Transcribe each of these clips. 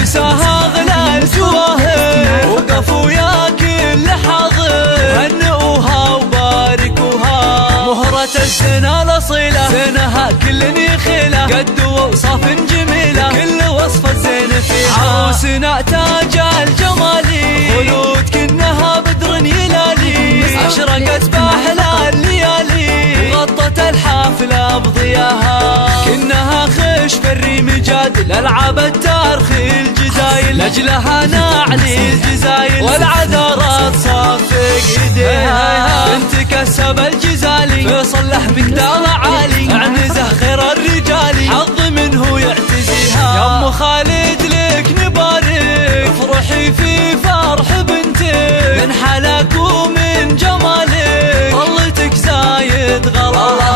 عرسها غلى الجواهر وقف ويا كل حاضر، هنئوها وباركوها مهرة الزنا الأصيلة، زينها كل يخيله قد وصف جميلة كل وصفة زين فيها. عروسنا تاج الجمالي خلود كنها بدر يلالي، أشرقت بأحلى الليالي وغطت الحافلة بضياها، كنها خش في الريم جاد الألعاب التاريخي الجزايل، لأجلها نعلي الجزايل والعذارات صافق ايديها. بنت كسب الجزالي فيصل لحمك دار عالي، اعنزه خير الرجال حظ منه يعتزيها. يا ام خالد لك نبارك افرحي في فرح بنتك، من حلاك ومن جمالك طلتك زايد غلا.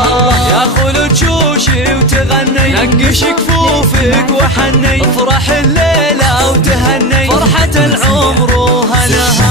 يا خلود شوشي وتغني نقش كفوفك وحني، افرح الليلة وتهني فرحة العمر وهناها.